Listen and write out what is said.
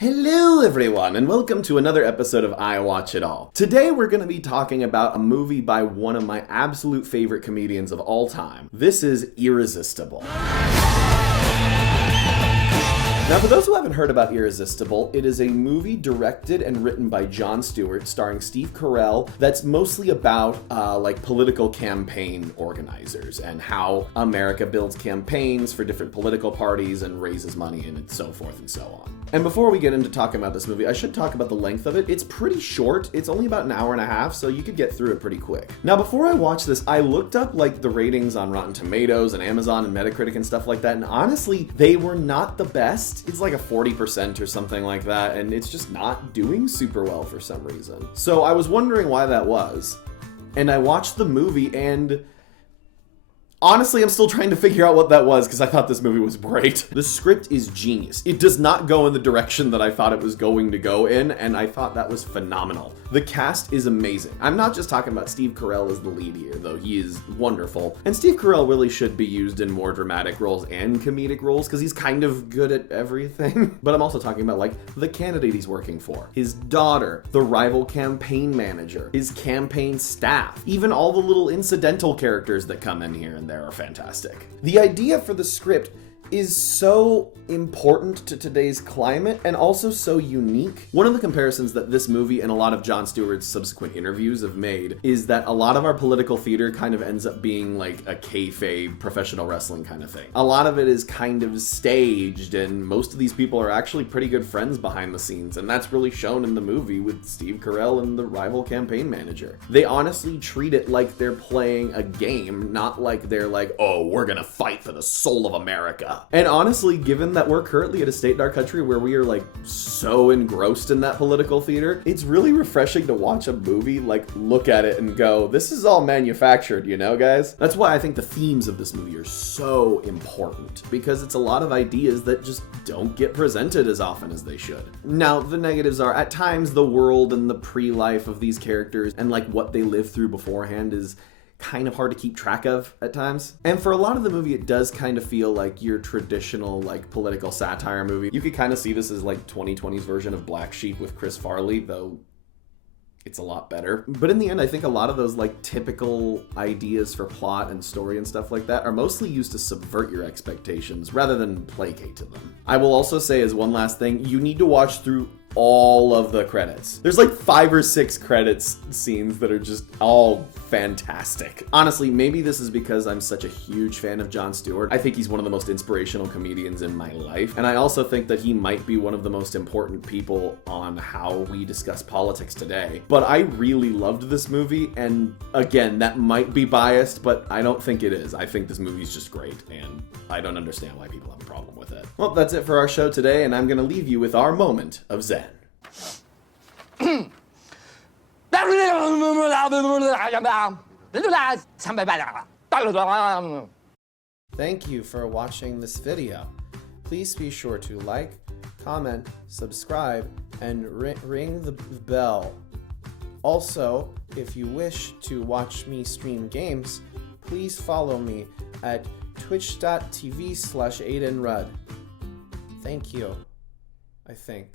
Hello everyone, and welcome to another episode of I Watch It All. Today we're going to be talking about a movie by one of my absolute favorite comedians of all time. This is Irresistible. Now, for those who haven't heard about Irresistible, it is a movie directed and written by Jon Stewart, starring Steve Carell, that's mostly about political campaign organizers and how America builds campaigns for different political parties and raises money and so forth and so on. And before we get into talking about this movie, I should talk about the length of it. It's pretty short. It's only about an hour and a half, so you could get through it pretty quick. Now, before I watched this, I looked up the ratings on Rotten Tomatoes and Amazon and Metacritic and stuff like that, and honestly, they were not the best. It's like a 40% or something like that, and it's just not doing super well for some reason. So I was wondering why that was, and I watched the movie, and honestly, I'm still trying to figure out what that was because I thought this movie was great. The script is genius. It does not go in the direction that I thought it was going to go in, and I thought that was phenomenal. The cast is amazing. I'm not just talking about Steve Carell as the lead here, though he is wonderful. And Steve Carell really should be used in more dramatic roles and comedic roles because he's kind of good at everything. But I'm also talking about the candidate he's working for, his daughter, the rival campaign manager, his campaign staff, even all the little incidental characters that come in here and there are fantastic. The idea for the script is so important to today's climate and also so unique. One of the comparisons that this movie and a lot of Jon Stewart's subsequent interviews have made is that a lot of our political theater kind of ends up being like a kayfabe professional wrestling kind of thing. A lot of it is kind of staged, and most of these people are actually pretty good friends behind the scenes, and that's really shown in the movie with Steve Carell and the rival campaign manager. They honestly treat it like they're playing a game, not like they're like, oh, we're gonna fight for the soul of America. And honestly, given that we're currently at a state in our country where we are so engrossed in that political theater, it's really refreshing to watch a movie look at it and go, this is all manufactured, you know, guys? That's why I think the themes of this movie are so important, because it's a lot of ideas that just don't get presented as often as they should. Now, the negatives are, at times, the world and the pre-life of these characters and what they lived through beforehand is kind of hard to keep track of at times. And for a lot of the movie, it does kind of feel like your traditional political satire movie. You could kind of see this as 2020's version of Black Sheep with Chris Farley, though it's a lot better. But in the end, I think a lot of those typical ideas for plot and story and stuff like that are mostly used to subvert your expectations rather than placate to them. I will also say, as one last thing, you need to watch through all of the credits. There's 5 or 6 credits scenes that are just all fantastic. Honestly, maybe this is because I'm such a huge fan of Jon Stewart. I think he's one of the most inspirational comedians in my life. And I also think that he might be one of the most important people on how we discuss politics today. But I really loved this movie. And again, that might be biased, but I don't think it is. I think this movie's just great. And I don't understand why people have a problem with it. Well, that's it for our show today. And I'm going to leave you with our moment of Zen. Thank you for watching this video. Please be sure to like, comment, subscribe, and ring the bell. Also, if you wish to watch me stream games, please follow me at twitch.tv/AidenRudd. Thank you, I think.